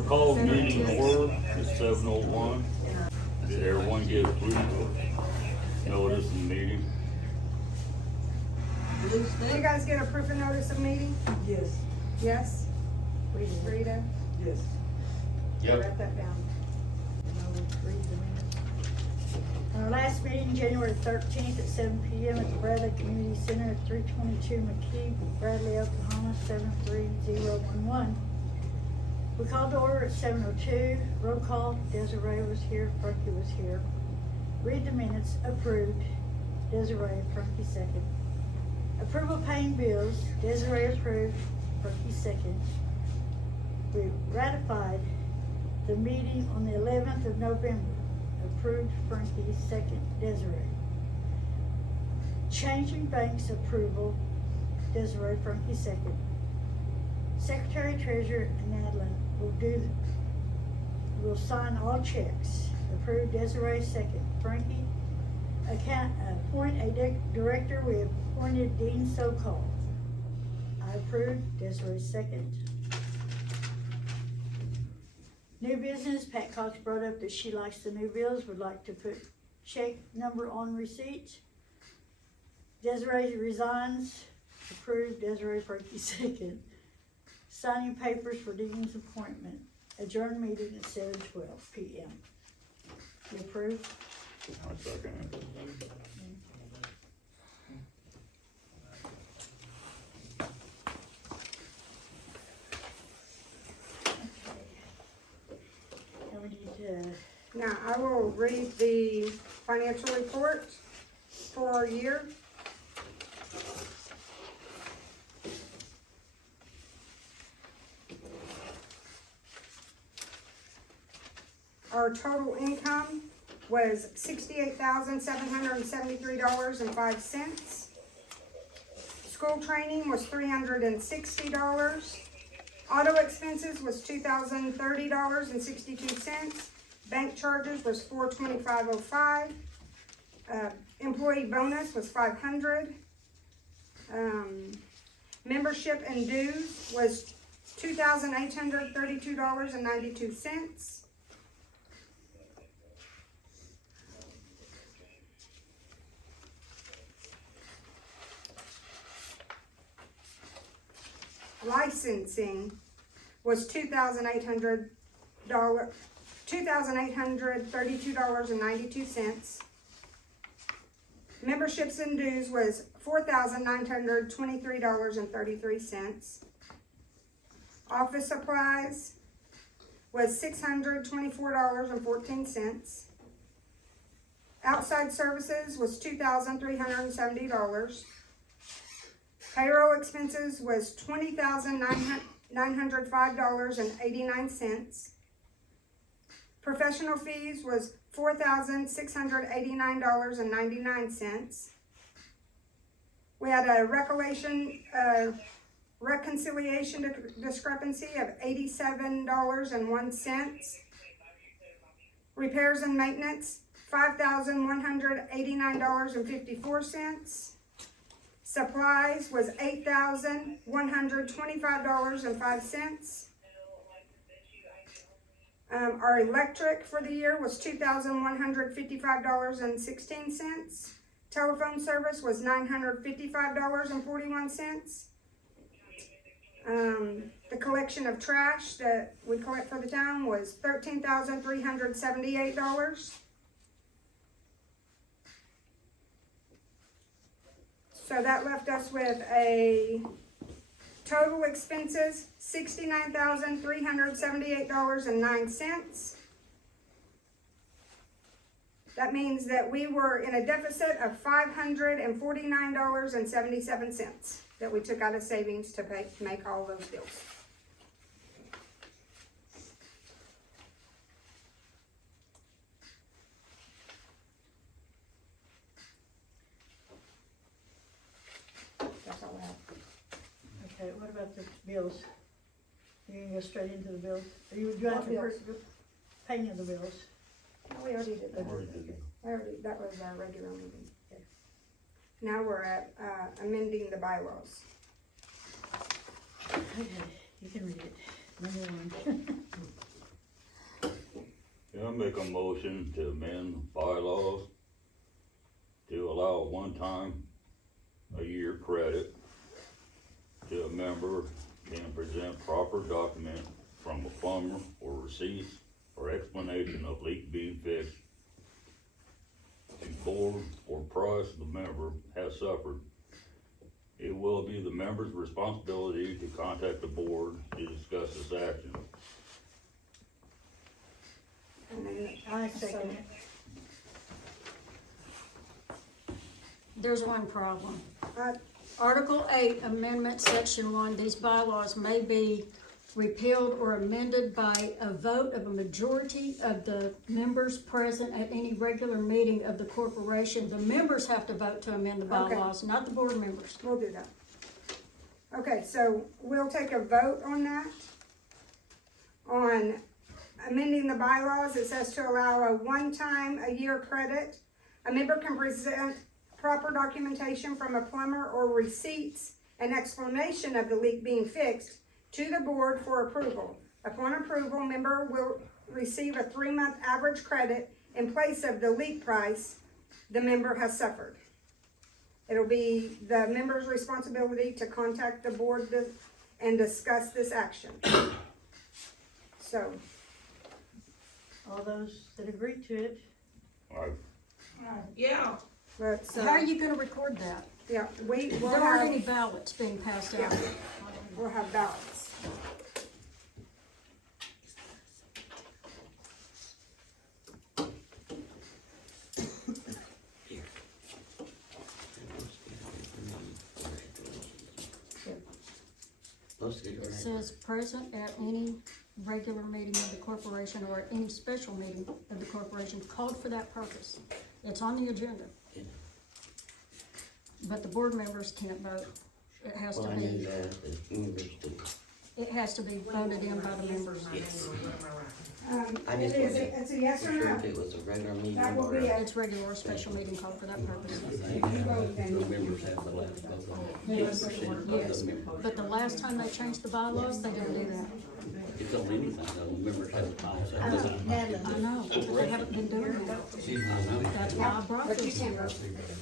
We're called meeting to order at 7:01. Did everyone get approved notice of the meeting? Did you guys get a proof of notice of meeting? Yes. Yes? Rita? Yes. Write that down. And I will read the minutes. Our last meeting, January 13th at 7 p.m. at the Bradley Community Center at 322 McKee, Bradley, Oklahoma, 73011. We called to order at 7:02. Roll call, Desiree was here, Frankie was here. Read the minutes, approved. Desiree, Frankie second. Approval paying bills, Desiree approved, Frankie second. We ratified the meeting on the 11th of November. Approved, Frankie second, Desiree. Changing banks approval, Desiree, Frankie second. Secretary Treasurer Nadlin will sign all checks. Approved, Desiree second, Frankie. Appoint a director, we appointed Dean Sokol. I approved, Desiree second. New business, Pat Cox brought up that she likes the new bills, would like to put check number on receipt. Desiree resigns, approved, Desiree Frankie second. Signing papers for Dean's appointment, adjourn meeting at 7:12 p.m. You approve? I second it. Now we need to, Now, I will read the financial report for our year. Our total income was $68,773.05. School training was $360. Auto expenses was $2,030.62. Bank charges was $425.05. Employee bonus was $500. Membership and dues was $2,832.92. Licensing was $2,832.92. Memberships and dues was $4,923.33. Office supplies was $624.14. Outside services was $2,370. Payroll expenses was $20,905.89. Professional fees was $4,689.99. We had a reconciliation discrepancy of $87.01. Repairs and maintenance, $5,189.54. Supplies was $8,125.05. Our electric for the year was $2,155.16. Telephone service was $955.41. The collection of trash that we collect for the town was $13,378. So that left us with a total expenses, $69,378.09. That means that we were in a deficit of $549.77 that we took out of savings to make all those bills. That's all I have. okay, what about the bills? You gonna go straight into the bills? Are you doing What bills? the paying of the bills? No, we already did that. That was our regular meeting. Okay. Now we're at amending the bylaws. Okay, you can read it. Number one. Yeah, I make a motion to amend the bylaws to allow a one-time a year credit to a member can present proper document from a plumber or receipts or explanation of leak being fixed to board or price the member has suffered. It will be the member's responsibility to contact the board to discuss this action. And then, I second it. There's one problem. uh, Article 8, Amendment Section 1, these bylaws may be repealed or amended by a vote of a majority of the members present at any regular meeting of the corporation. The members have to vote to amend the Okay. bylaws, not the board members. we'll do that. Okay, so we'll take a vote on that. On amending the bylaws, it says to allow a one-time a year credit. A member can present proper documentation from a plumber or receipts and explanation of the leak being fixed to the board for approval. Upon approval, member will receive a 3-month average credit in place of the leak price the member has suffered. It'll be the member's responsibility to contact the board and discuss this action. So, All those that agree to it, Alright, Yeah. let's, How are you gonna record that? yeah, we'll There aren't any have, ballots being passed out. Yeah. we'll have ballots. It says present at any regular meeting of the corporation or any special meeting of the corporation called for that purpose. It's on the agenda. But the board members can't vote. It has to Well, I knew be, that, the members do. it has to be voted in by the members. Yes. I It's just wasn't it's a yes or sure no? if it was a regular meeting That will or be a. a, It's regular or special meeting called for that purpose. you vote then. The members have the last vote on it. Yes, 80% of yes. the members. But the last time they changed the bylaws, they didn't do that. It's on anything, though, the members have the power. I know, but they haven't been doing that. That's why I brought But you this, can't vote.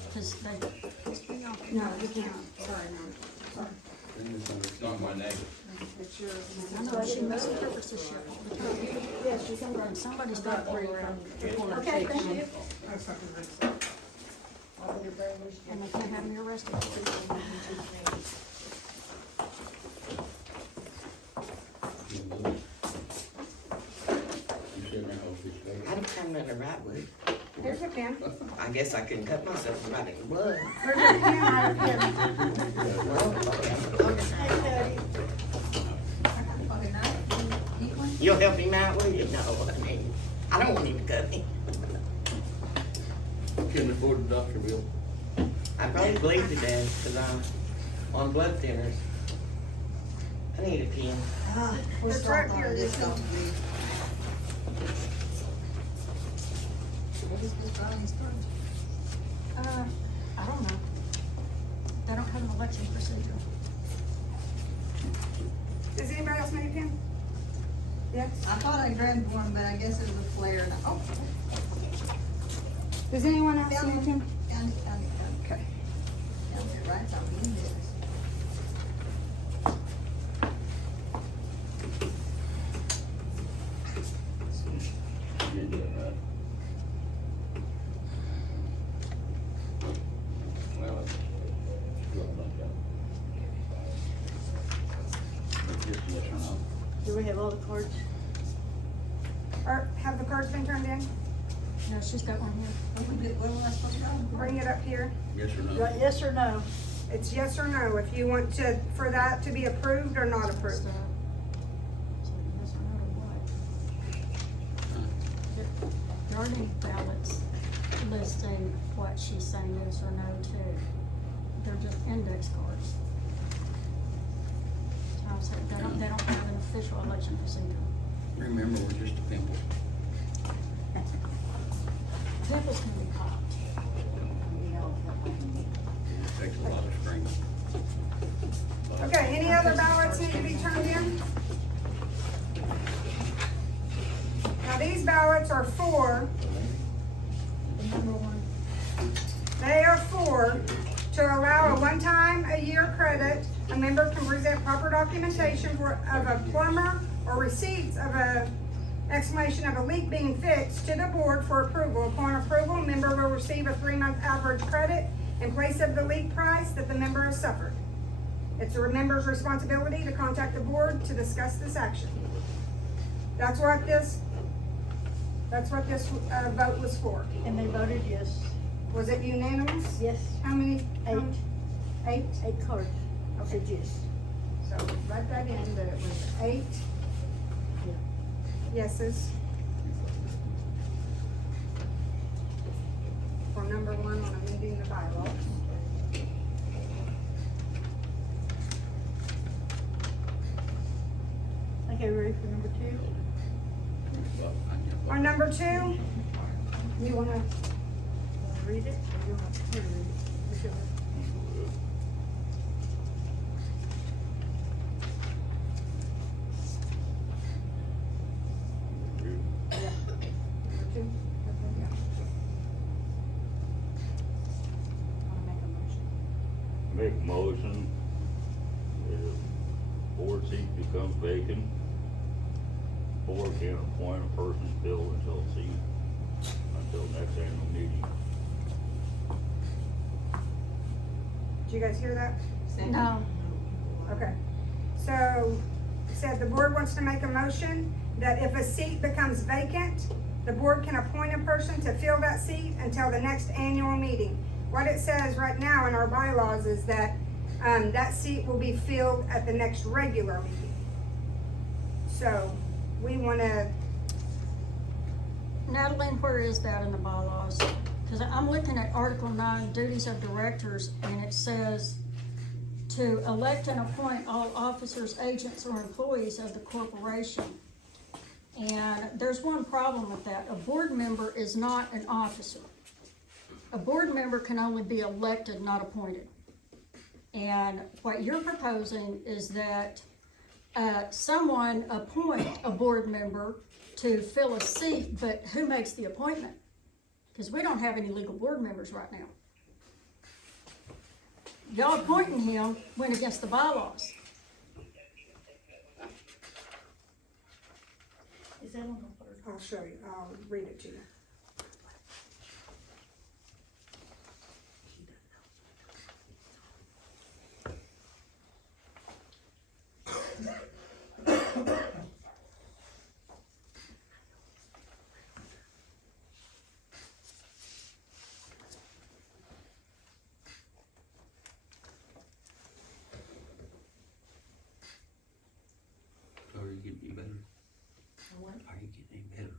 because they pissed me off. No, you can't. Sorry, no. It's not my name. It's yours. I know, she misinterprets shit all the time. yes, you can vote. And somebody's got to figure out. Okay, thank you. And they can't have me arrested. I don't have nothing to write with. Here's your pen. I guess I couldn't cut myself and write it in blood. Here's your pen right here. You'll help him out, will you? No, I mean, I don't want him to cut me. Couldn't afford the doctor bill. I probably bleed to death because I'm on blood thinners. I need a pen. It's right here. You can- I don't know. They don't have an election procedure. Does anybody else need a pen? Yes? I thought I grabbed one, but I guess it was a flare. Oh, Does anyone else need a pen? found it. Okay. Found it right on the index. You did that right. Well, it's good like that. But just yes or no. Do we have all the cards? Or have the cards been turned in? No, she's got one here. Where was I supposed to go? Bring it up here. Yes or no? Yes or no? It's yes or no, if you want to, for that to be approved or not approved. So yes or no to what? There aren't any ballots listing what she's saying yes or no to. They're just index cards. So I'm saying, they don't have an official election procedure. Remember, we're just a pimple. Pimples can be popped. It takes a lot of strength. Okay, any other ballots need to be turned in? Now these ballots are for, The number one. they are for to allow a one-time-a-year credit. A member can present proper documentation of a plumber or receipts of a explanation of a leak being fixed to the board for approval. Upon approval, a member will receive a 3-month average credit in place of the leak price that the member has suffered. It's the member's responsibility to contact the board to discuss this action. That's what this vote was for. And they voted yes. Was it unanimous? Yes. How many? 8. 8? 8 cards. Said yes. So write that in, that it was 8 yeses for number 1 on amending the bylaws. Okay, ready for number 2? On number 2, you wanna, Read it? Or you want me to read it? Whichever. number 2? Okay, yeah. Wanna make a motion? Make a motion, if board seat becomes vacant, board can appoint a person to fill until next annual meeting. Did you guys hear that? No, Okay, so, it said the board wants to make a motion that if a seat becomes vacant, the board can appoint a person to fill that seat until the next annual meeting. What it says right now in our bylaws is that, that seat will be filled at the next regular meeting. So, we wanna, Natalie, where is that in the bylaws? Cause I'm looking at Article 9, duties of directors, and it says to elect and appoint all officers, agents, or employees of the corporation. And there's one problem with that. A board member is not an officer. A board member can only be elected, not appointed. And what you're proposing is that someone appoint a board member to fill a seat, but who makes the appointment? Because we don't have any legal board members right now. Y'all appointing him went against the bylaws. Is that on the third? I'll show you, I'll read it to you. Are you getting any better? What? Are you getting any better?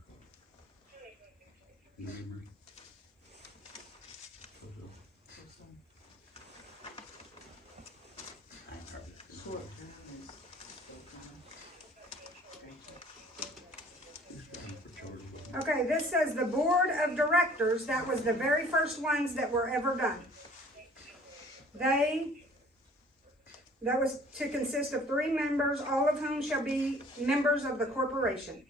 Your memory? I ain't heard this. Short term is full Who's running for charge of Okay, this says the board of directors, that was the very first ones that were ever done. That was to consist of 3 members, all of whom shall be members of the corporation.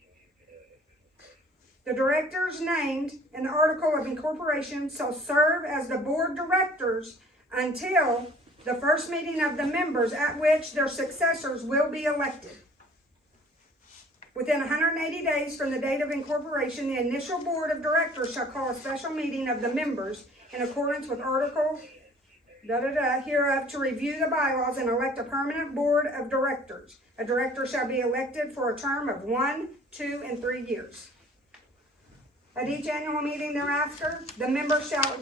The directors named in the article of incorporation shall serve as the board directors until the first meeting of the members at which their successors will be elected. Within 180 days from the date of incorporation, the initial board of directors shall call a special meeting of the members in accordance with article hereof to review the bylaws and elect a permanent board of directors. A director shall be elected for a term of 1, 2, and 3 years. At each annual meeting thereafter, the members shall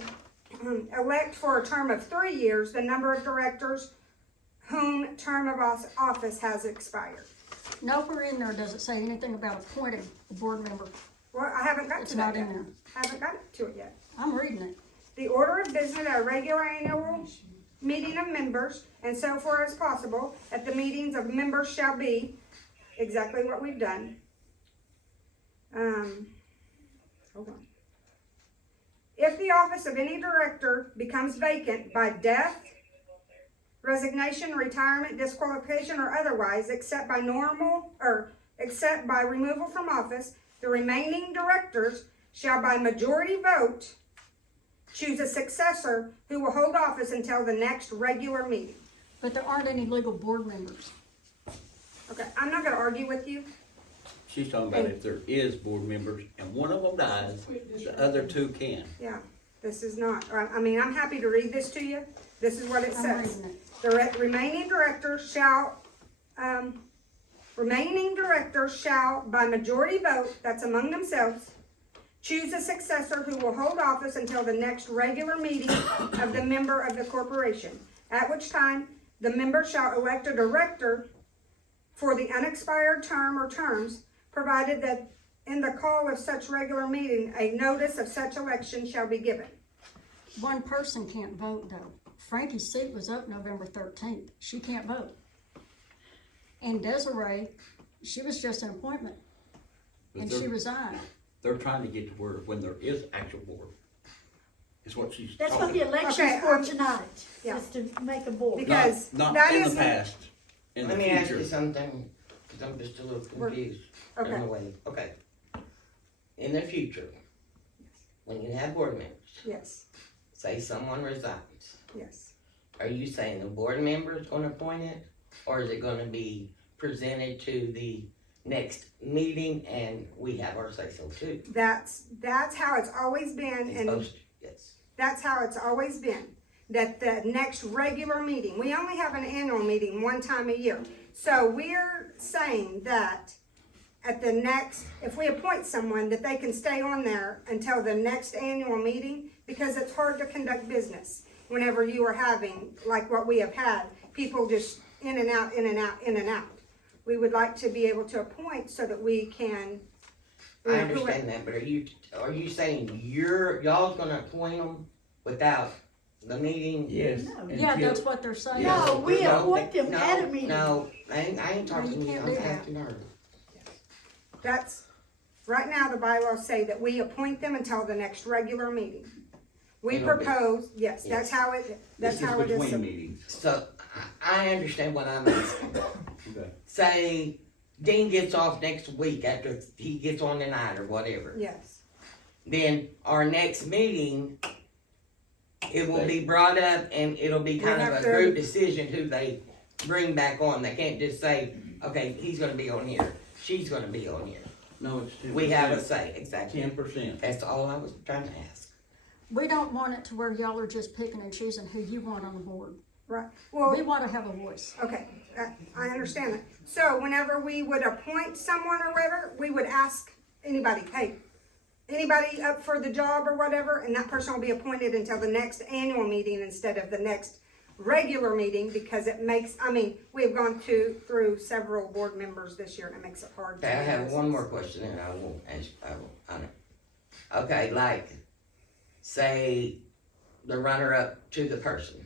elect for a term of 3 years the number of directors whom term of office has expired. Nowhere in there does it say anything about appointing a board member. Well, I haven't got It's to that not in yet. there. I haven't got to it yet. I'm reading it. The order of business at a regular annual meeting of members, and so far as possible, at the meetings of members shall be exactly what we've done. Hold on. If the office of any director becomes vacant by death, resignation, retirement, disqualification, or otherwise, except by removal from office, The remaining directors shall by majority vote choose a successor who will hold office until the next regular meeting. But there aren't any legal board members. Okay, I'm not gonna argue with you. She's talking about if there is board members and one of them dies, the other two can. Yeah, this is not, I mean, I'm happy to read this to you. This is what it I'm says. reading it. The remaining directors shall, by majority vote, that's among themselves, choose a successor who will hold office until the next regular meeting of the member of the corporation, at which time the member shall elect a director for the unexpired term or terms, provided that in the call of such regular meeting, a notice of such election shall be given. One person can't vote though. Frankie's seat was up November 13th. She can't vote. And Desiree, she was just an appointment. But And they're- she resigned. They're trying to get to where when there is actual board. Is what she's That's what talking the about. election's Okay, for tonight, yeah. is to make a board. Because Not that in the isn't- past, in the Let me ask you future. something, cause I'm just a little confused. in Okay. a way. Okay. In the future, when you have board members, Yes, say someone resigns, yes. are you saying the board member is gonna appoint it? Or is it gonna be presented to the next meeting and we have our say-so too? That's how it's always been, It's and supposed to, yes. that's how it's always been. That the next regular meeting, we only have an annual meeting one time a year. So we're saying that at the next, if we appoint someone, that they can stay on there until the next annual meeting, because it's hard to conduct business whenever you are having, like what we have had, people just in and out, in and out, in and out. We would like to be able to appoint so that we can. I understand that, but are you saying y'all's gonna appoint them without the meeting? Yes. No. Yeah, until- that's what they're saying. No, we No, appoint them no, at a meeting. No, I ain't talking No, to you you, can't I'm do that. asking her. That's, right now, the bylaws say that we appoint them until the next regular meeting. We It'll be- propose, yes, that's how it, that's This is how it is. between meetings. So, I understand what I'm asking. Okay. Say, Dean gets off next week after he gets on tonight or whatever. Yes, Then our next meeting, it will be brought up and it'll be kind of have a to- group decision who they bring back on. They can't just say, okay, he's gonna be on here, she's gonna be on here. No, it's 10%. We have a say, exactly. 10%. That's all I was trying to ask. We don't want it to where y'all are just picking and choosing who you want on the board. right, We well, want to have a voice. okay, I understand that. So whenever we would appoint someone or whatever, we would ask anybody, hey, anybody up for the job or whatever, and that person will be appointed until the next annual meeting instead of the next regular meeting, because it makes, I mean, we have gone through several board members this year, and it makes it hard. to Okay, I do have business. one more question and I won't ask, I know. Okay, like, say, the runner-up to the person.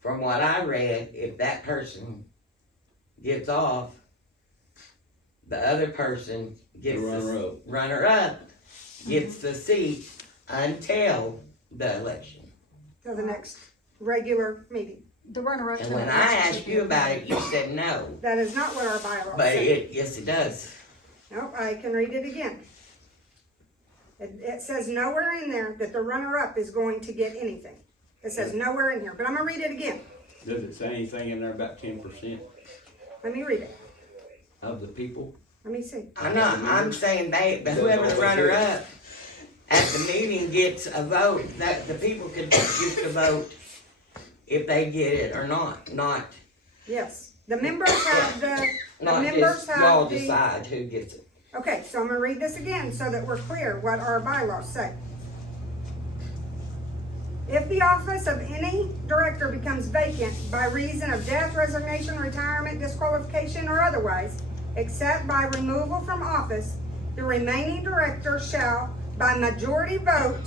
From what I read, if that person gets off, the other person gets The runner-up. runner-up gets the seat until the election. Till the next regular meeting. The runner-up. And to when the I election asked should be you a about vote. it, you said no. That is not what our bylaws But say. yes, it does. Nope, I can read it again. It says nowhere in there that the runner-up is going to get anything. It says nowhere in here, but I'm gonna read it again. Does it say anything in there about 10% Let me read it. of the people? Let me see. I'm saying but whoever the runner-up at the meeting gets a vote, that the people could get to vote if they get it or not Yes, the members have the not members just have y'all the- decide who gets it. Okay, so I'm gonna read this again so that we're clear what our bylaws say. If the office of any director becomes vacant by reason of death, resignation, retirement, disqualification, or otherwise, except by removal from office, the remaining director shall, by majority vote,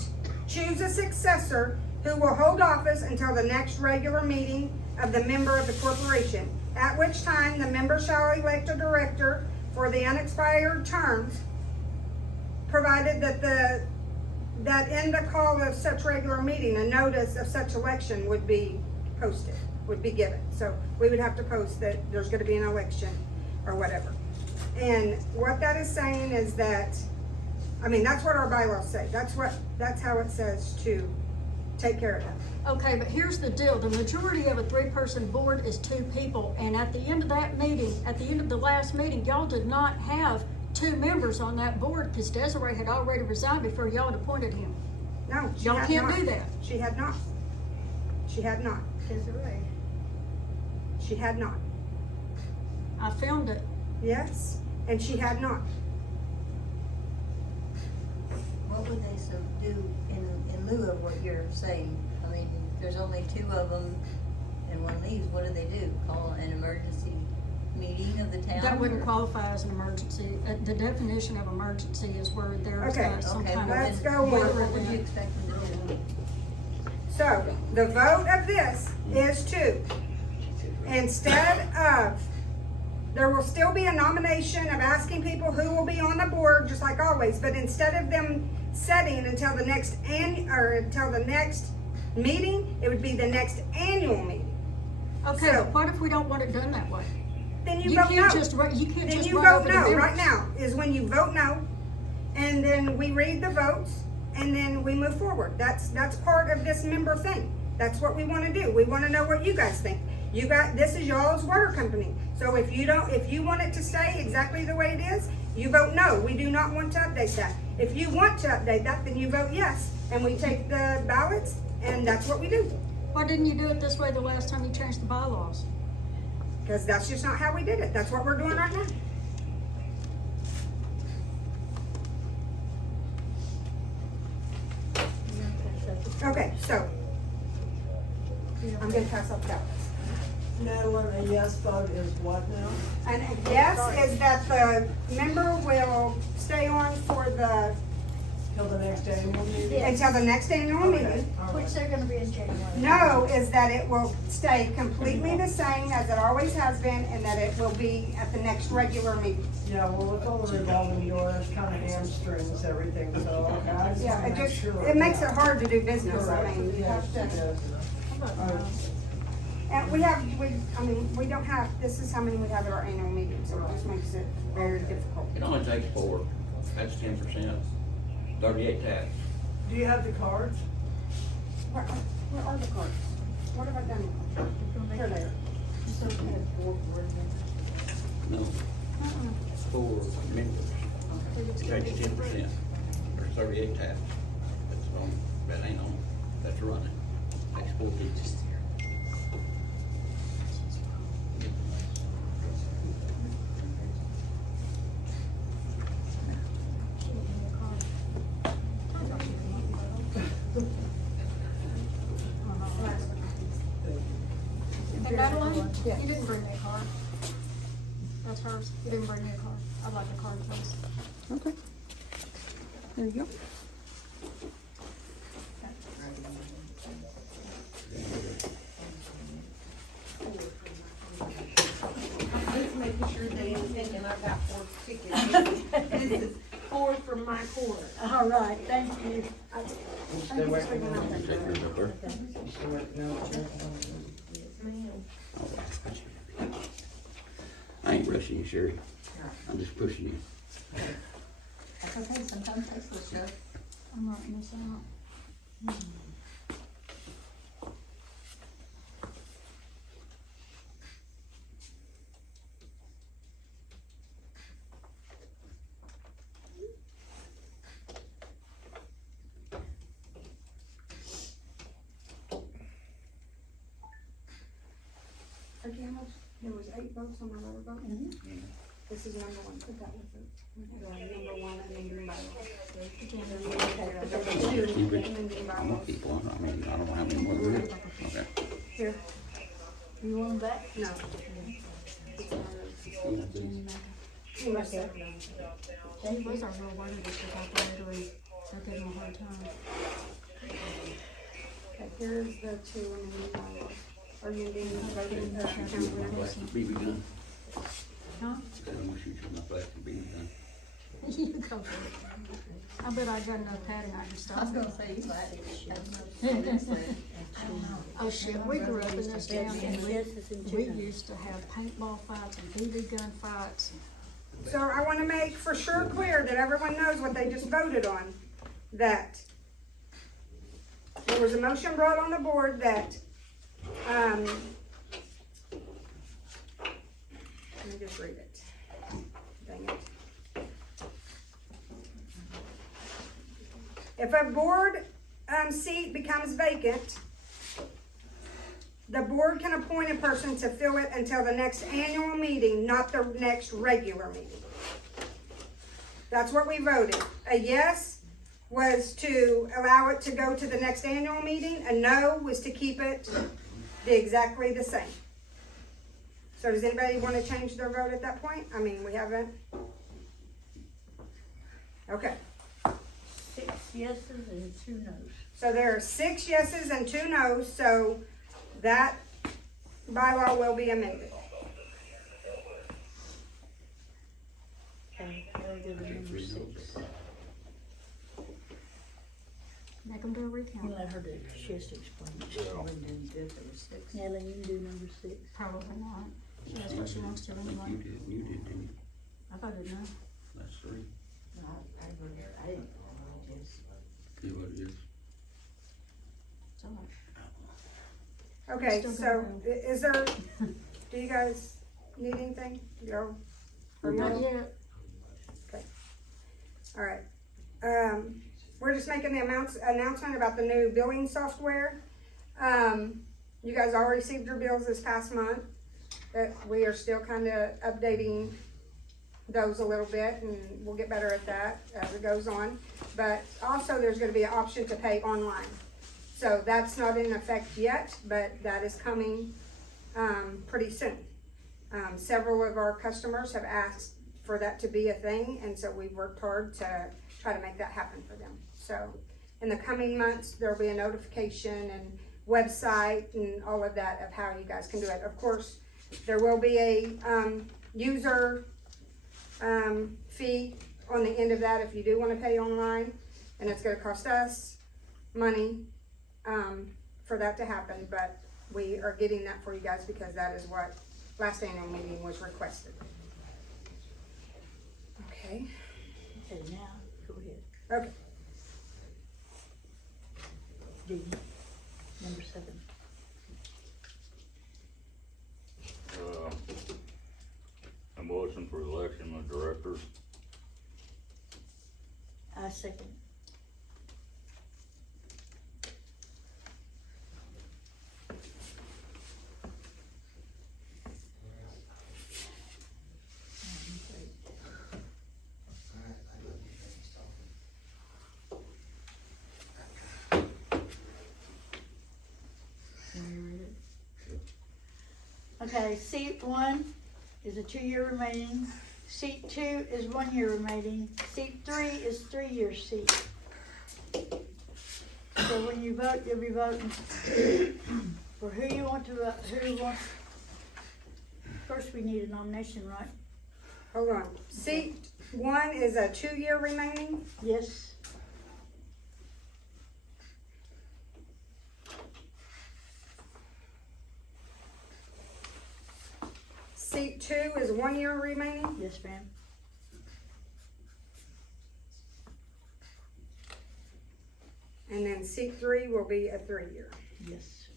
choose a successor who will hold office until the next regular meeting of the member of the corporation, at which time the member shall elect a director for the unexpired terms, provided that in the call of such regular meeting, a notice of such election would be posted, would be given. So we would have to post that there's gonna be an election or whatever. And what that is saying is that, I mean, that's what our bylaws say. That's how it says to take care of that. Okay, but here's the deal, the majority of a three-person board is 2 people, and at the end of that meeting, at the end of the last meeting, y'all did not have 2 members on that board, because Desiree had already resigned before y'all had appointed him. No, she Y'all had can't not. do that. She had not. She had not. Desiree. She had not. I filmed it. Yes, and she had not. What would they so do in lieu of what you're saying? I mean, there's only 2 of them and one leaves, what do they do? Call an emergency meeting of the town? That wouldn't or- qualify as an emergency. The definition of emergency is where there's Okay, some Okay, kind well of let's then, go on. what would you expect them to do? So, the vote of this is to, instead of, there will still be a nomination of asking people who will be on the board, just like always, but instead of them setting until the next until the next meeting, it would be the next annual meeting. Okay, So- but what if we don't want it done that way? Then you You vote can't no. just, you can't Then just you run vote over the no, members. right now, is when you vote no, and then we read the votes, and then we move forward. That's part of this member thing. That's what we wanna do. We wanna know what you guys think. This is y'all's water company. So if you want it to stay exactly the way it is, you vote no. We do not want to update that. If you want to update that, then you vote yes, and we take the ballots, and that's what we do. Why didn't you do it this way the last time you changed the bylaws? Cause that's just not how we did it. That's what we're doing right now. Okay, so, I'm gonna pass up ballots. Madeline, a yes vote is what now? And a yes is that the member will stay on for Till the next annual meeting? until the next annual Okay, meeting. all right. Which they're gonna be in January. No is that it will stay completely the same as it always has been, and that it will be at the next regular meeting. Yeah, well, with all the revolving doors, kind of hamstrings everything, so, okay, I just Yeah, wanna it make just, sure. it makes it yeah. hard to do business, I Correct. mean, you Yes, have to. it does. And we don't have, this is how many we have at our annual meeting, so it just makes it very difficult. It only takes 4, that's 10%, 38 tax. Do you have the cards? Where are the cards? What have I done? Here they are. No, 4 members, it takes 10%, there's 38 tax. That's on, that ain't on, that's running, takes 4 people. Hey, Madeline, you didn't bring me a card. That's hers. You didn't bring me a card. I'd like a card, please. Okay. There you go. Just making sure they ain't thinking I got 4 tickets. This is 4 from my corner. All right, thank you. Still working on it? Take yours up there. Still working on it? Ma'am. I ain't rushing you, Sherry. I'm just pushing you. That's okay, sometimes that's what shows. I'm writing this out. Again, there was 8 votes on my other vote. This is number 1, put that with it. Number 1, amending bylaws. Number 2, Keep it. amending I want bylaws. people, I mean, I don't know how many more there is. Okay. Here, You want that? no. You must have. He was our real water district operator, and I gave him a hard time. Okay, here's the 2 amending bylaws. Are you being voted, My plastic BB gun. Huh? I don't want to shoot you with my plastic BB gun. You go for it. I bet I got enough padding I can I stop. was gonna say, you might. Oh shit, we grew up in this town and we used to have paintball fights and BB gun fights. So I wanna make for sure clear that everyone knows what they just voted on, that there was a motion brought on the board that, let me just read it. Dang it. If a board, seat becomes vacant, the board can appoint a person to fill it until the next annual meeting, not the next regular meeting. That's what we voted. A yes was to allow it to go to the next annual meeting. A no was to keep it exactly the same. So does anybody want to change their vote at that point? I mean, we haven't. Okay, 6 yeses and 2 noes. so there are 6 yeses and 2 noes, so that bylaw will be amended. Okay, now we go to number 6. Make them do a You recount. let her do it, she has to explain it. Yeah. Wouldn't do good if it was 6. Natalie, you can do number 6. Probably not. That's what she wants to You anyway. did, didn't you? I voted no. That's 3. No, I didn't, I just. You voted yes. So, Okay, Still so going is there, do you guys need anything? Yo? Or not no? yet. All right. We're just making the announcement about the new billing software. You guys all received your bills this past month. We are still kind of updating those a little bit, and we'll get better at that as it goes on. But also, there's going to be an option to pay online. So that's not in effect yet, but that is coming pretty soon. Several of our customers have asked for that to be a thing, and so we've worked hard to try to make that happen for them. So in the coming months, there'll be a notification and website and all of that of how you guys can do it. Of course, there will be a user fee on the end of that if you do want to pay online, and it's going to cost us money for that to happen, but we are getting that for you guys because that is what last annual meeting was requested. Okay. Okay, now, go ahead. Okay. D, number 7. A motion for election of directors. I second. Okay, seat 1 is a 2-year remaining. Seat 2 is 1 year remaining. Seat 3 is 3-year seat. So when you vote, you'll be voting for who you want to vote, first we need a nomination, right? Hold on. Seat 1 is a 2-year remaining. Yes. Seat 2 is 1 year remaining. Yes, ma'am. And then seat 3 will be a 3-year. Yes.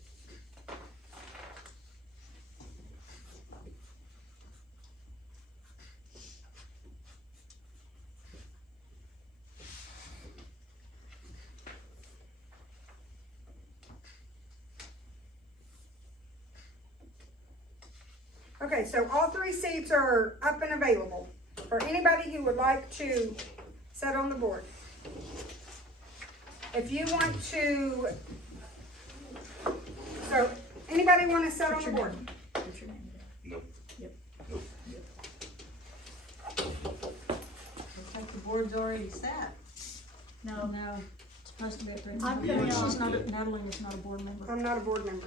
Okay, so all 3 seats are up and available for anybody who would like to sit on the board. If you want to, so anybody want to sit on the board? What's your name? Nope. Yep. Nope. Looks like the board's already set. No, No, it's supposed to be a 3. I'm coming She's on. not, Natalie is not a board member. I'm not a board member.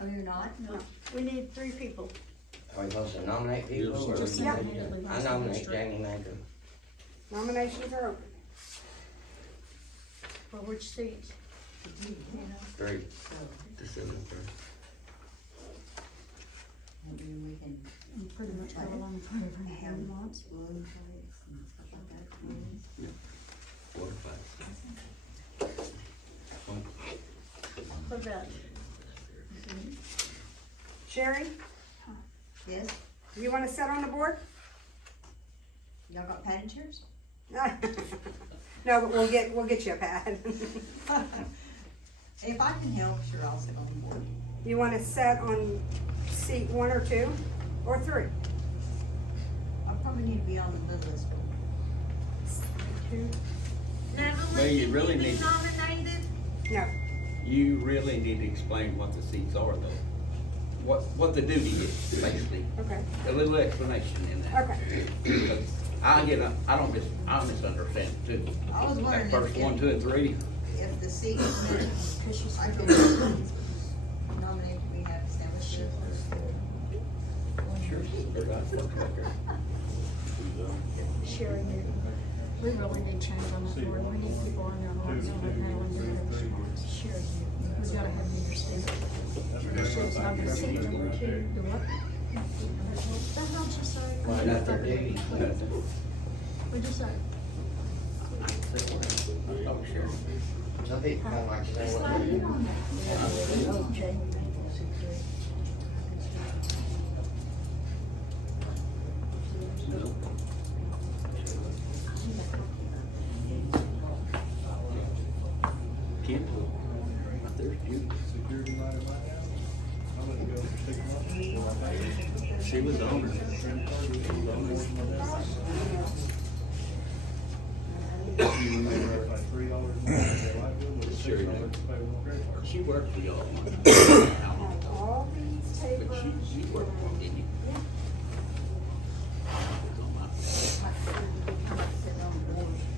Oh, you're not? no, we need 3 people. Are we supposed to nominate people or? Just Yeah. single-handedly I runs the nominate district. Jamie Maker. Nominations are open. For which seat? You know, 3. So, The 7th, maybe we can, And pretty much go along with whatever anybody wants. 4 to 5. What about, Sherry, Yes, you wanna sit on the board? y'all got padded chairs? No, but we'll get you a pad. If I can help, sure, I'll sit on the board. You wanna sit on seat 1 or 2 or 3? I probably need to be on the list. Well, you really need, No. you really need to explain what the seats are though. What the duty is, basically. Okay. A little explanation in that. Okay. Because I misunderstand too. I was wondering That first 1, 2, and 3. if the seat meant I could nominate, we have established it. Sure. Sherry, we really need change on that board. We need people on there who are right now and doing it. Sherry, we gotta have you in your seat. Sherry's not gonna seat number 2. Do what? That's not you say. Why not their duty? What'd you say? Oh, sure. Some people don't like to know what Slide they're in doing. on that. oh, Jamie, No. Kim, there's Judy. She was on her. You remember? Sure. She worked for y'all. All these But papers. she worked for them, didn't you?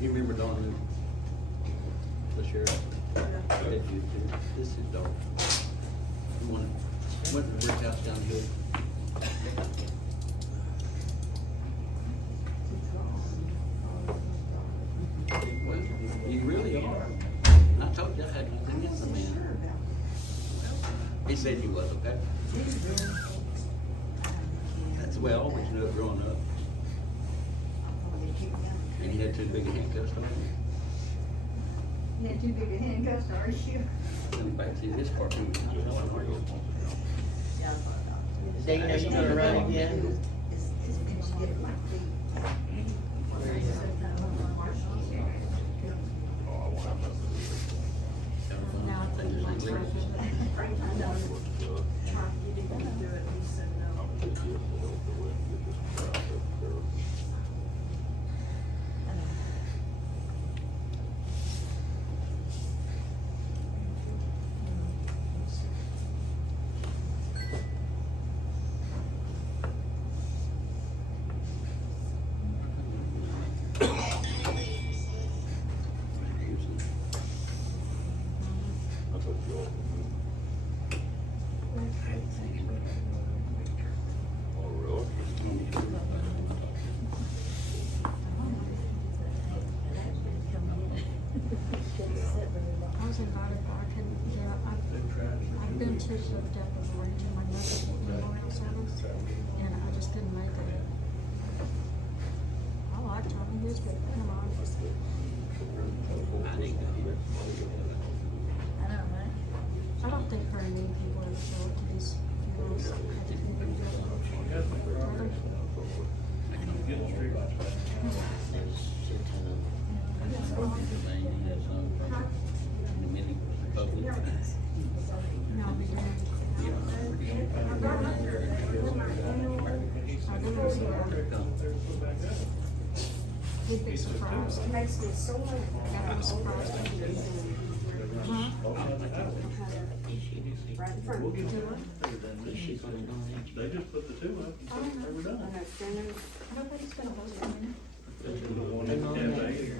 You remember Dawn? The sheriff? Did you too? This is Dawn. You went to the brick house down the hill. Well, you really are. I told you I had nothing against the man. He said you was, okay? That's the way I always knew it growing up. And he had too big a handcuffs on him. You had too big a handcuffs, are you? And back to this part, he was not telling her. Yeah, I thought about it. Dana, you gonna run again? It's finished getting my feet. Now I think you might try to. I was invited, but I couldn't, I've been to the depth of the region, my mother's memorial service, and I just couldn't make it. I liked Tommy, he was good, come on. I think that. I know, right? I don't think very many people ever show up to these funerals. I think they do. Really? No, we didn't. I got it. With my annual, I didn't see that. He'd be surprised. It makes me so mad. I'm surprised. Huh? Right in front of you. Do what? They just put the 2 up, I don't know. and we're done. Nobody's gonna vote for me. The one at Cafe,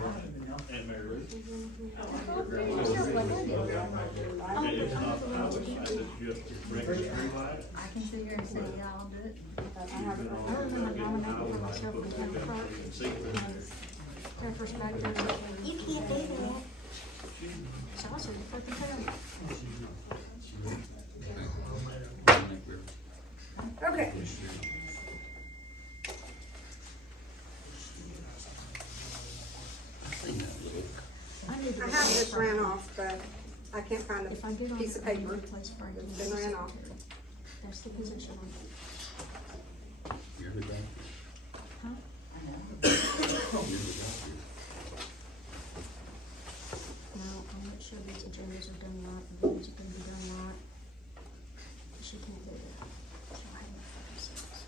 Aunt Mary Ruth. It's not the highway side, it's just regular street light. I can sit here and say, yeah, I'll do it. I remember nominating for myself in town clerk. Jennifer's back there. You can't do that. So I said, "Fuck the hell." Okay. should be. I have this ran off, but I can't find If I the get on piece it, of I'm paper. gonna replace Brady It's as been ran off. secretary. That's the position I'm. You're the guy. Huh? You're the guy. No, I'll make sure these agendas are done right, and these are gonna be done right. She can't do that. She'll hang it for themselves.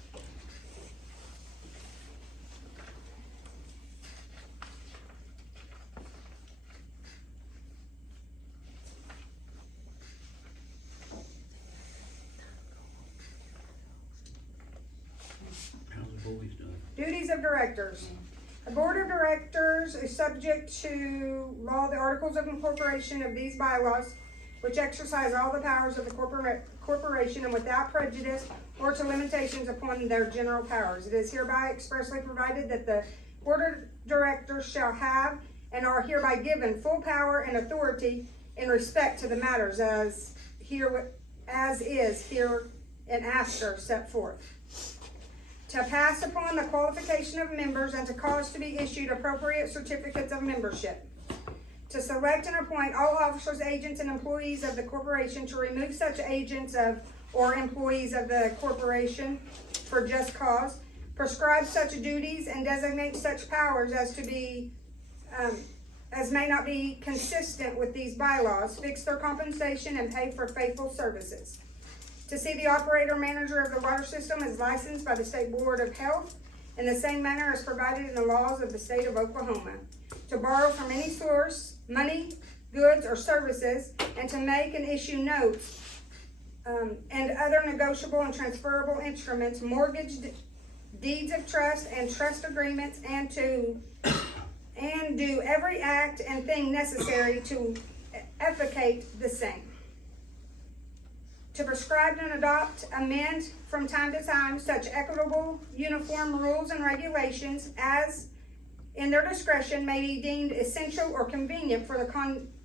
How's the boys doing? Duties of directors. The board of directors is subject to law, the articles of incorporation of these bylaws, which exercise all the powers of the corporation and without prejudice or to limitations upon their general powers. It is hereby expressly provided that the board of directors shall have and are hereby given full power and authority in respect to the matters as is here and after set forth. To pass upon the qualification of members and to cause to be issued appropriate certificates of membership. To select and appoint all officers, agents, and employees of the corporation, to remove such agents of or employees of the corporation for just cause, prescribe such duties and designate such powers as to be as may not be consistent with these bylaws, fix their compensation and pay for faithful services. To see the operator manager of the water system is licensed by the State Board of Health in the same manner as provided in the laws of the state of Oklahoma. To borrow from any source, money, goods, or services, and to make and issue notes and other negotiable and transferable instruments, mortgage deeds of trust and trust agreements, and do every act and thing necessary to effectuate the same. To prescribe and adopt, amend from time to time such equitable, uniform rules and regulations as in their discretion may be deemed essential or convenient for the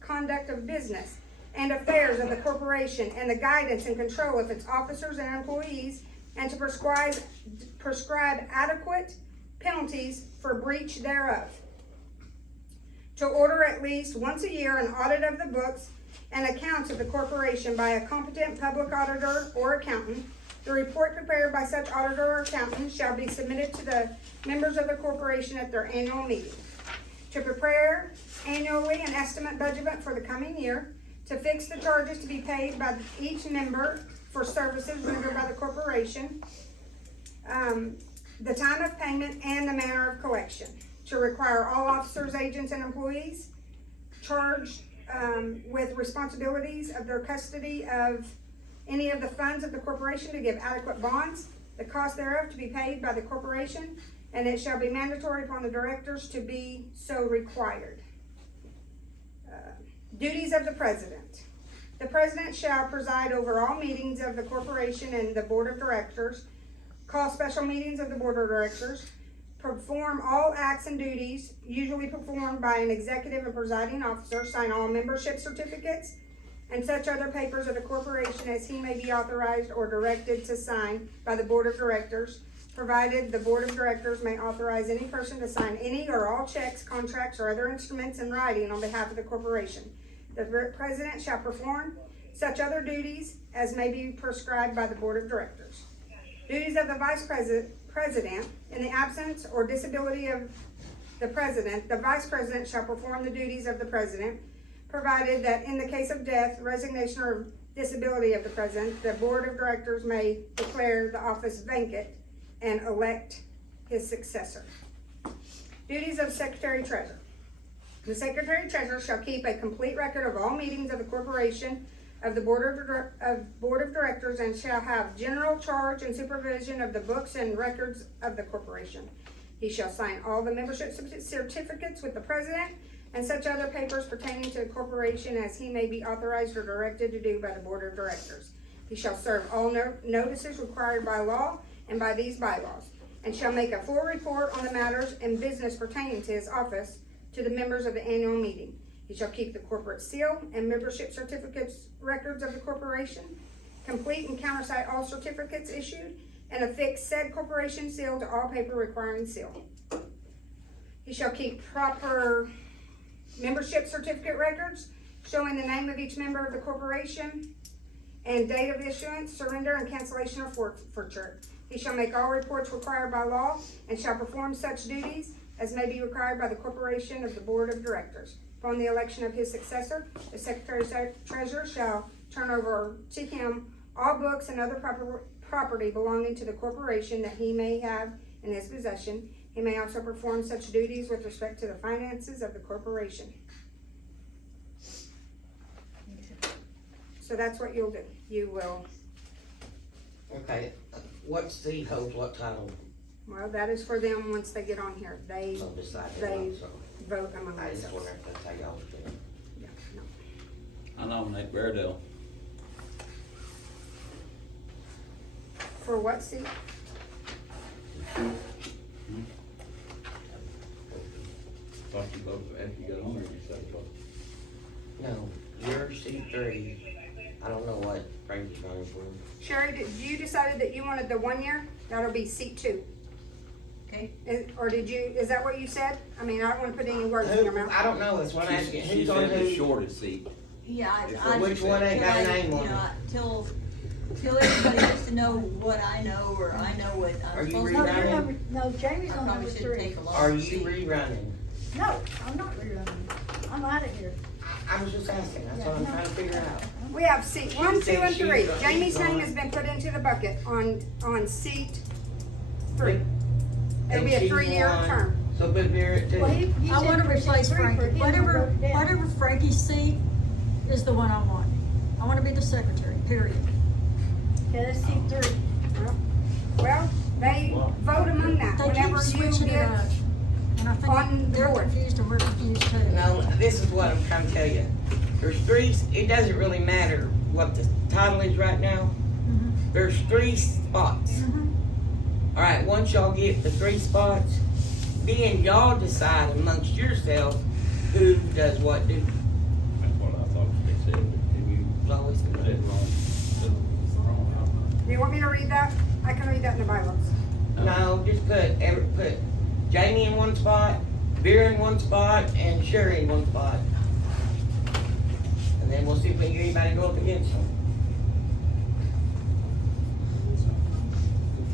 conduct of business and affairs of the corporation and the guidance and control of its officers and employees, and to prescribe adequate penalties for breach thereof. To order at least once a year an audit of the books and accounts of the corporation by a competent public auditor or accountant. The report prepared by such auditor or accountant shall be submitted to the members of the corporation at their annual meeting. To prepare annually an estimate budget for the coming year. To fix the charges to be paid by each member for services rendered by the corporation. The time of payment and the manner of collection. To require all officers, agents, and employees charged with responsibilities of their custody of any of the funds of the corporation to give adequate bonds, the cost thereof to be paid by the corporation, and it shall be mandatory upon the directors to be so required. Duties of the president. The president shall preside over all meetings of the corporation and the board of directors, call special meetings of the board of directors, perform all acts and duties usually performed by an executive and presiding officer, sign all membership certificates, and such other papers of the corporation as he may be authorized or directed to sign by the board of directors, provided the board of directors may authorize any person to sign any or all checks, contracts, or other instruments in writing on behalf of the corporation. The president shall perform such other duties as may be prescribed by the board of directors. Duties of the vice president. In the absence or disability of the president, the vice president shall perform the duties of the president, provided that in the case of death, resignation, or disability of the president, the board of directors may declare the office vacant and elect his successor. Duties of secretary treasurer. The secretary treasurer shall keep a complete record of all meetings of the corporation of the board of directors, and shall have general charge and supervision of the books and records of the corporation. He shall sign all the membership certificates with the president and such other papers pertaining to the corporation as he may be authorized or directed to do by the board of directors. He shall serve all notices required by law and by these bylaws, and shall make a full report on the matters and business pertaining to his office to the members of the annual meeting. He shall keep the corporate seal and membership certificates records of the corporation, complete and countersign all certificates issued, and affix said corporation seal to all paper requiring seal. He shall keep proper membership certificate records showing the name of each member of the corporation and date of issuance, surrender, and cancellation or forfeiture. He shall make all reports required by law and shall perform such duties as may be required by the corporation of the board of directors. Upon the election of his successor, the secretary treasurer shall turn over to him all books and other property belonging to the corporation that he may have in his possession. He may also perform such duties with respect to the finances of the corporation. So that's what you'll do. You will, Okay, what seat holds what title? well, that is for them once they get on here. They So decide They- it, so. vote among I just themselves. wonder if that's how y'all was doing. Yeah, no. I nominate Verdell. For what seat? Thought you voted after you got on there, you said, well, No, you're C3. I don't know what Frank's running for. Sherry, did you decided that you wanted the 1 year? That'll be seat 2. Okay. Or did you, is that what you said? I mean, I don't wanna put any words in your Who, mouth. I don't know, that's what I'm asking. she Who's on said the who? shortest seat. Yeah, If I. Which one ain't got a name on it? Till everybody gets to know what I know, or I know what Are I'm you supposed No, to rerunning? you're know. number, no, Jamie's I on probably number should 3. take a Are longer you seat. rerunning? No, I'm not rerunning. I'm out of here. I was just asking, that's what I'm trying to figure out. We have seat 1, 2, said and she's 3. on- Jamie's she's name on. has been put into the bucket on seat 3. It'll And be a she's 3-year on, term. So put Vera at 2. Well, he I said wanna for replace C3 for Frankie. him, Whatever, wrote it down. whatever Frankie's seat is the one I want. I wanna be the secretary, period. Yeah, that's C3. Well, they vote among that They keep whenever you switching it get, up. And I on think the they're board. confused and we're confused too. No, this is what I'm trying to tell you. There's 3, it doesn't really matter what the title is right now. Mhm. There's 3 spots. Mhm. Alright, once y'all get the 3 spots, then y'all decide amongst yourselves who does what duty. That's what I thought they said, but you It's always said gonna be. wrong. Said wrong. do you want me to read that? I can read that in the bylaws. No, just put Jamie in one spot, Vera in one spot, and Sherry in one spot. And then we'll see if we can get anybody to go up against them.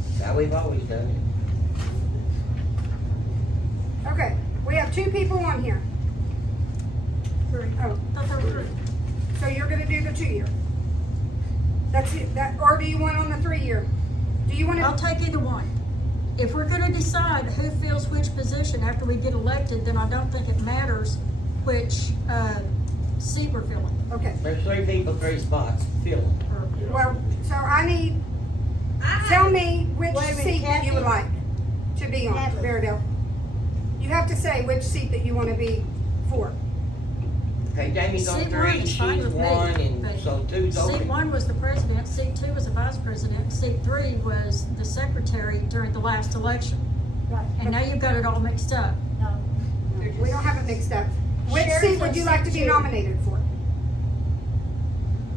That's how we've always done it. Okay, we have 2 people on here. 3. Oh, Thought there were 3. so you're gonna do the 2-year? That's it, or do you want on the 3-year? Do you I'll wanna, take either one. If we're gonna decide who fills which position after we get elected, then I don't think it matters which, seat we're filling. okay, There's 3 people, 3 spots, fill them. well, so I need, tell me which Wait a minute, seat that you would Kathy? like to be on, Kathy. Verdell. You have to say which seat that you wanna be for. Okay, Jamie's on Seat 3, one is she's fine with me, 1, and but so 2's Seat open. 1 was the president, seat 2 was the vice president, seat 3 was the secretary during the last election. Right. And now you've got it all mixed up. No. We don't have it mixed up. Which Sherry's seat would on you like to seat be 2. nominated for?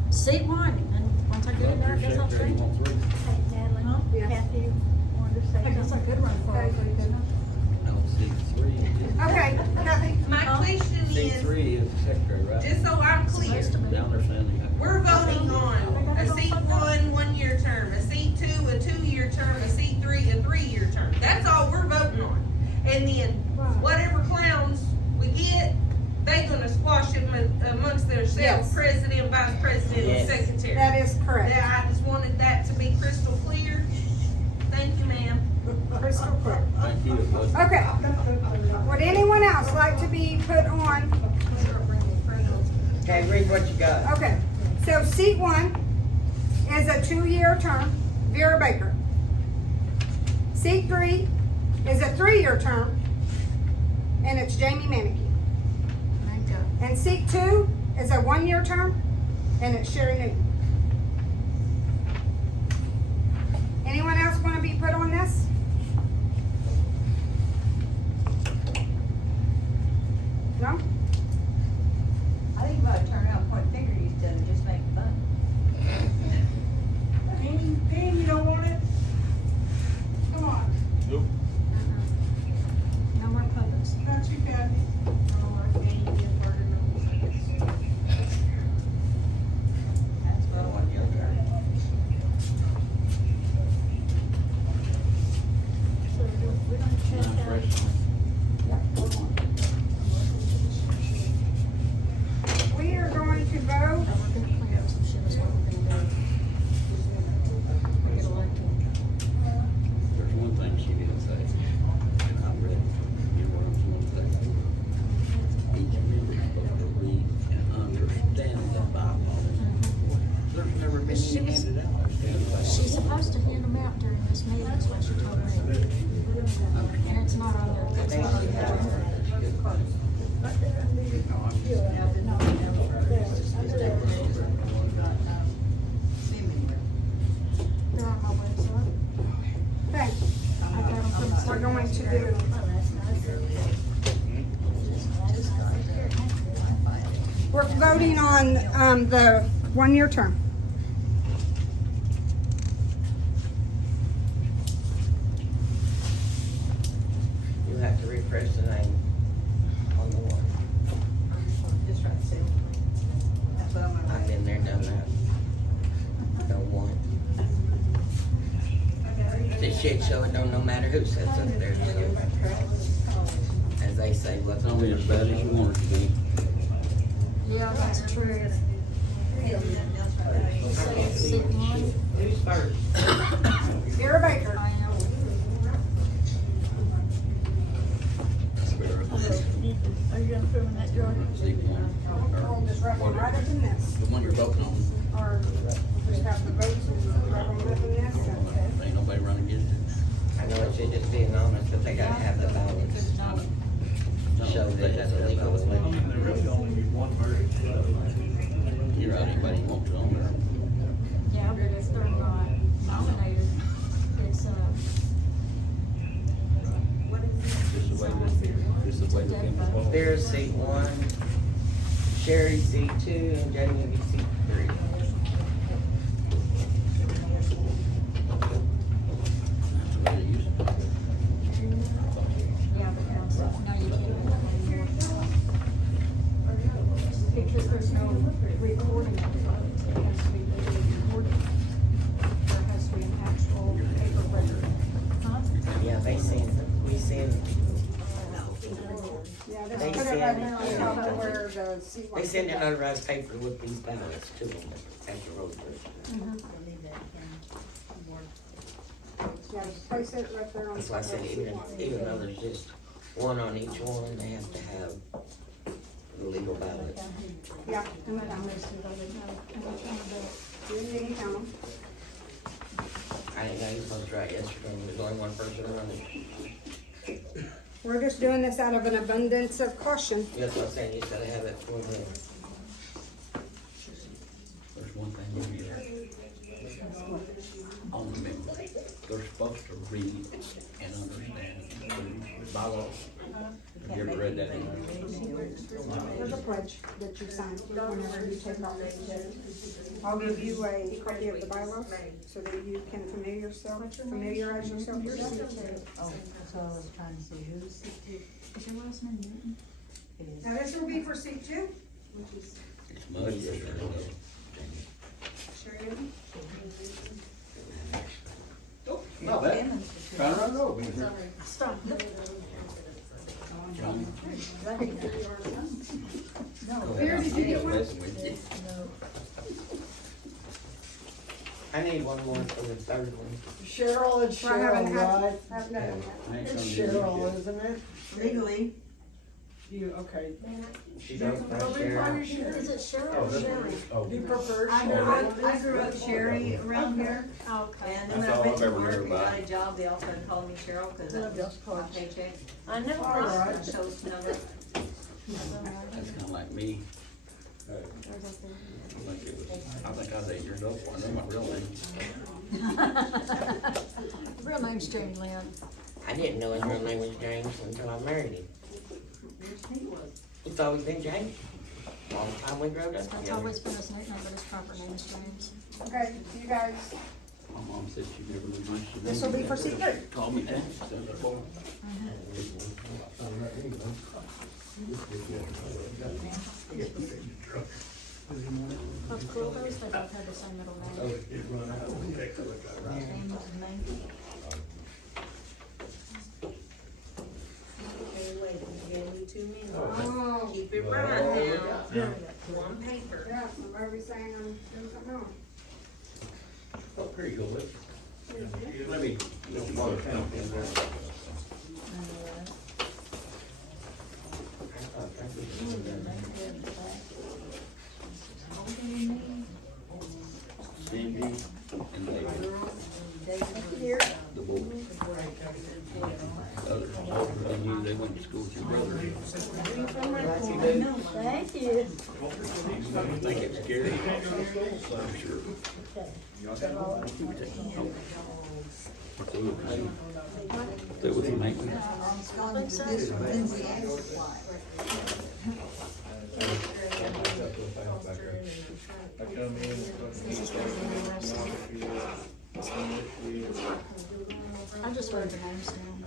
Seat 1, and once I get in there, I guess I'll Secretary, you change. want 3? Hey, Natalie, Huh? Yes. Kathy wanted to say I guess I something. could run for it. No, seat 3. Okay, Kathy, My question Seat is, 3 is the secretary, right? just so I'm clear, Supposed to be. Down there saying they got. we're voting on a seat 1, 1-year term, a seat 2, a 2-year term, a seat 3, a 3-year term. That's all we're voting on. And then whatever clowns we get, they gonna squash it amongst themselves, Yes. president, vice president, and Yes. secretary. that is correct. I just wanted that to be crystal clear. Thank you, ma'am. Crystal clear. Thank you, it was. Okay, would anyone else like to be put on? Okay, read what you got. Okay, so seat 1 is a 2-year term, Vera Baker. Seat 3 is a 3-year term, and it's Jamie Manicki. Thank you. And seat 2 is a 1-year term, and it's Sherry Newton. Anyone else wanna be put on this? No? I think you ought to turn around and point finger instead of just make fun. Pam, you don't want it? Come on, No more puppets. got you, Kathy. Oh, Grady did refreshing. We are going to vote. There's one thing she didn't say, and I read your words one day. Each member is supposed to read and understand the bylaws. There's never been She any was- handed out. She's supposed to hand them out during this meeting, is what she told me. And it's not on there, it's not on the agenda. They're on my website. Okay, I got them from the we're going to do, we're voting on, the one-year term. You have to refresh the name on the one. Just trying to say. That's what I'm gonna I've write. been there, done that. No one. The shit show, it don't no matter who sits up there, so. As they say, what's It's only as bad as you want it to be. Yeah, that's true. Seat one, Who's first? Vera Baker. I am. Are you gonna fill in that jar? Seat one. We'll just wrap them right up in this, The one you're voting on, or just have the votes and wrap them up in this. and- ain't nobody running against it. I know it should just be anonymous, but they gotta have the ballots. Show that it's a legal election. They really only need one person. You're right, anybody you want to on there. Yeah, but if they're not nominated, it's, Just the way the people vote. There's seat one, Sherry seat two, and Jamie be seat three. That's the way they used to. yeah, but now you can't. Because there's no recording of the vote, it has to be recorded. There has to be an actual paper record. Huh? Yeah, we send, Yeah, just They put it right send- there on top of where the seat they was. send a notarized paper with these ballots to them at the road bridge. Yeah, just place it right there on That's top why I of said seat even, one. even though there's just one on each one, they have to have the legal ballot. Yeah, And then I listed, I didn't know how much on you didn't count them. I didn't know you were supposed to write yesterday, there's only one person running. We're just doing this out of an abundance of caution. That's what I'm saying, you gotta have it for the, There's one thing you need on the members. They're supposed to read and understand the bylaws. Have you ever read that in there? There's a pledge that you sign whenever you take office. I'll give you a copy of the bylaws so that you can familiarize yourself with that. Oh, that's what I was trying to see, who's seat two? Is your last name Newton? It is. Now, this will be for seat two, which is It's muddy yesterday. Sherry. No, that, Simmons is trying to run over here. Stop. John. Here, did you get one? Messing with you. I need one more for the third one. Cheryl and Well, I haven't Cheryl, had, right? I've done it. I ain't It's gonna do it Cheryl, yet. isn't it? Legally, You, okay. She goes by Cheryl. Is it Cheryl or Sherry? You prefer I Cheryl? grew up Sherry around here, Okay. and then when That's I all went I've to ever work heard and got about. a job, they all started calling me Cheryl, cause that was my paycheck. I never All right. chose number. That's kinda like me. I think I was 8 years old when I knew my real name. Real name's Jane Lynn. I didn't know his real name was James until I married him. It's always been James. Long time we growed up That's together. always been his nickname, but his proper name is James. Okay, you guys, My mom said she never knew my name. this will be for seat three. Called me that. She said, "Boy." What's cool though is they both have the same middle name. James' name. it right now, on paper. Yeah, somebody be saying I'm doing something wrong. Oh, here you go, let me, Cindy and David. Here. The boys. And you, they went to school with your brother. Thank you. I think it's Gary. I'm sure. Stay with him, ain't we? I come I just wrote the names down.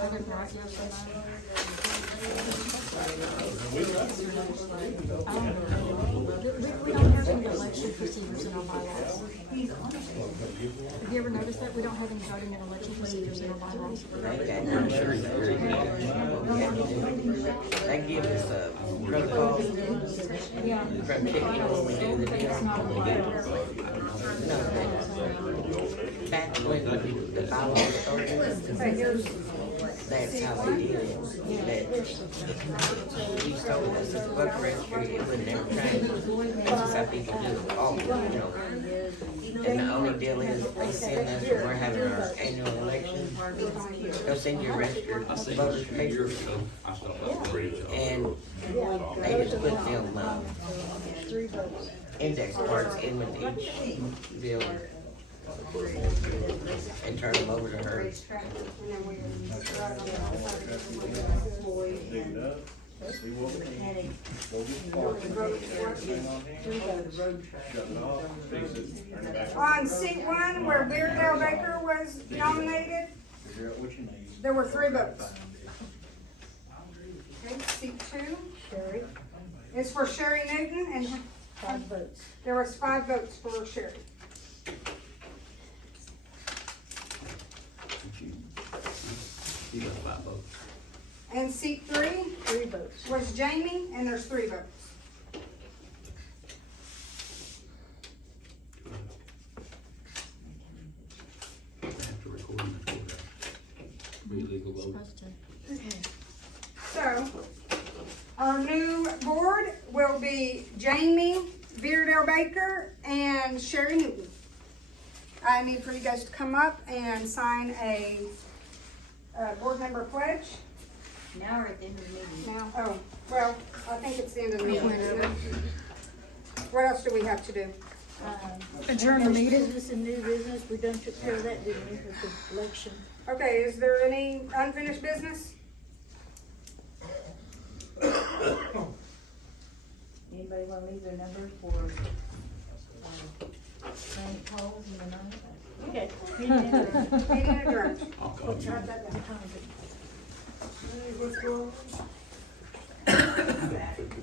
I didn't write yes or no. We don't have any election procedures in our bylaws. Have you ever noticed that? We don't have any voting and election procedures in our bylaws. I'm sure it's very good. They give us a protocol Yeah. from checking when we do the deal. It's not a bylaw. No, back when the bylaws started, that's how we did it. That he told us as book registry, it would never change. That's just how people do it, all, you know. And the only deal is, they send us, when we're having our annual election, they'll send you a registered I seen voter's this a few paper. years ago. I stopped by the bridge. And they just put them, index cards in with each bill and turn them over to her. And then we write on the outside of the dig it up, see what we need, go get shut it off, fix it, turn it back on. On seat one, where Beardell Baker was nominated, Figure out what you need. there were 3 votes. Okay, seat two Sherry, is for Sherry Newton, and 5 votes. there was 5 votes for Sherry. You got 5 votes. And seat 3 3 votes. was Jamie, and there's 3 votes. I have to record in the courthouse. Be legal vote. Supposed to. So, our new board will be Jamie, Beardell Baker, and Sherry Newton. I need for you guys to come up and sign a board member pledge. Now we're at the end of the meeting. Now, oh, well, I think it's the end of the meeting. Isn't it? What else do we have to do? Adjourn the meeting. Business and new business, we done took care of that, didn't we, with the election? Okay, is there any unfinished business? Anybody wanna leave their number for, phone calls in the night? Okay. Meeting adjourned. Meeting adjourned. I'll call you. Write that down. What time is it?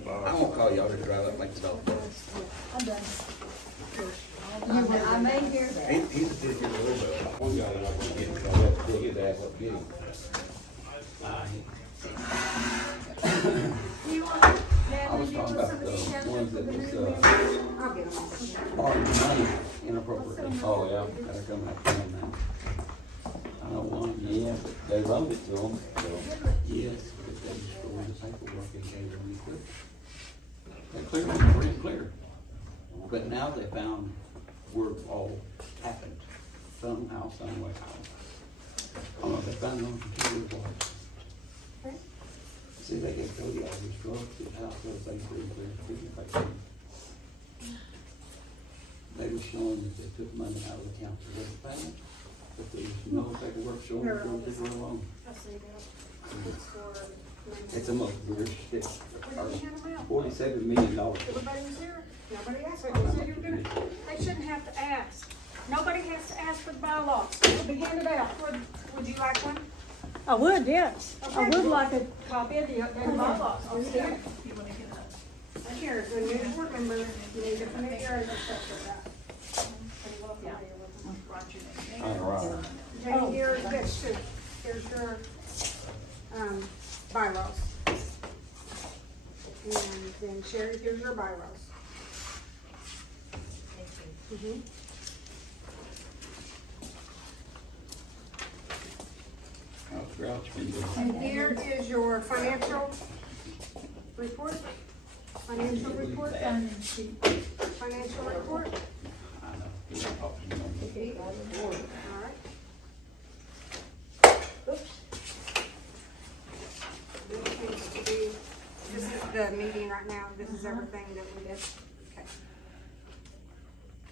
I won't call you, I'll just drive up like the dog. I'm done. I may hear that. He's a pretty good little bit. One guy that I'm gonna get, I'll have to go get that, up get him. I was talking about the ones that was, I'll get them. borrowing money inappropriately. Oh, yeah, gotta come after them now. I know one, yeah, but they loaned it to them, so, yes, but they destroyed the paperwork and gave them the equipment. They cleared it, free and clear. But now they found where it all happened, somehow, some way. I don't know, they found it on computers or. See, they get Cody all these drugs, his house, everything, free and clear, they were showing that they took money out of the account for the payment, but there was no paperwork showing it from people alone. I see that. It's for. It's a most weird shit. Where did you hand them out? $47 million. Everybody was here. Nobody asked. They said you were gonna. They shouldn't have to ask. Nobody has to ask for the bylaws. It'll be handed out. Would you like one? I would, yes. I would like a Copy of the bylaws. Here, as a new board member, you need to familiarize yourself with that. All right. Jamie, here's this too. Here's your, bylaws. And then Sherry, here's your bylaws. Thank you. I'll grouch me. And here is your financial report. Financial report. Financial report. I know. He's talking to me. Alright. This needs to be, this is the meeting right now, this is everything that we did. Okay.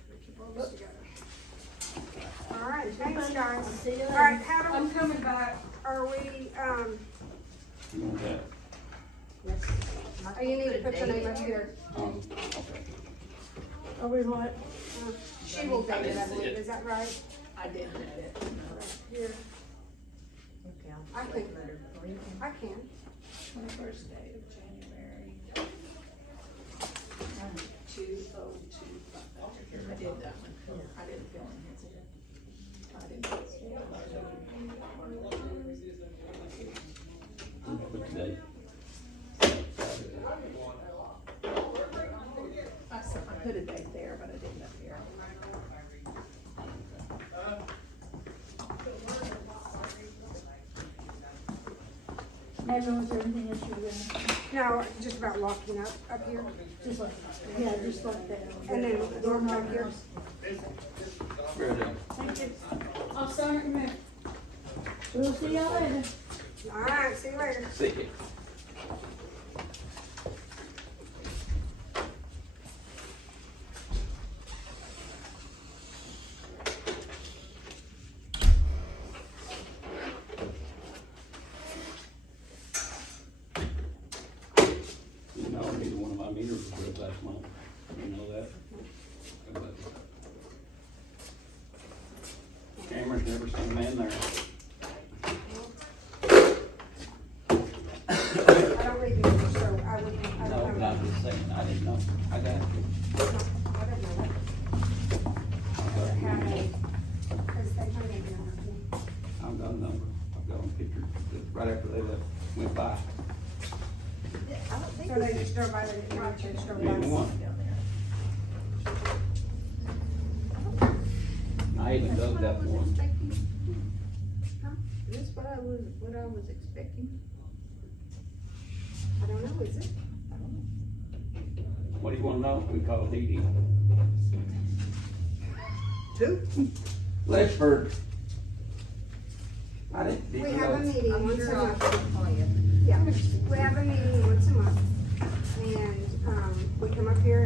We keep all this together. Alright, thanks guys. See you later. Alright, how do, I'm coming back. are we, You want that? oh, you need to put your name up here. Okay. Are we what? She will date it, I believe, is that right? I did that. Here, Okay, I I'll think- write a letter for you. I can. 21st day of January. 2025. I did that one. I didn't feel it. I didn't. Put today. I put a date there, but I didn't up here. Megan, was there anything else you were gonna, No, just about locking up here, just like, yeah, just like that. and then door back here. Very good. Thank you. I'll sign it in a minute. We'll see y'all later. Alright, see you later. See you. You know, neither one of my meters was good last month. You know that? But Cameron's never seen a man there. I don't read the news, so I wouldn't, I No, don't but know. I'm just saying, I didn't know. I got it. I don't know that. Or had a, cause they told me the number. I've got a number. I've got a picture right after they left, went by. So they just drove by, they didn't know, they just drove by. Neither one. I even dug that one. Is this what I was expecting? I don't know, is it? What do you wanna know? We call Dee Dee. Who? Lexford. I didn't, did We you have a know? meeting I'm once sure a I'll month. call you. Yeah, we have a meeting once a month. And, we come up here